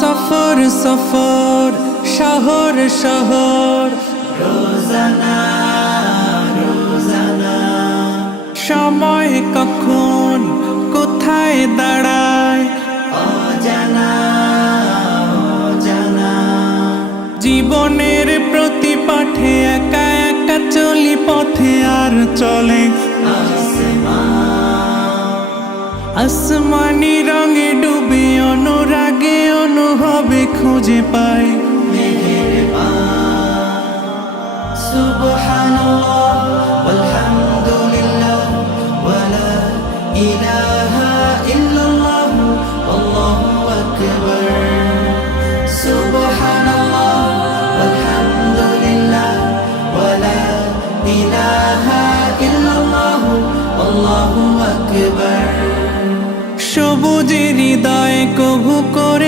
সফর সফর শহর শহর। রোজানা রোজানা। সময় কখন জীবনের প্রতি পাঠে একা একা চলি পথে আর চলে। আসমানি রঙে ডুবে, অনুরাগে অনুভবে খুঁজে পায় সুবহানাল্লাহ walhamdulillah wala ilaha illallah সবুজ হৃদয় কভু করে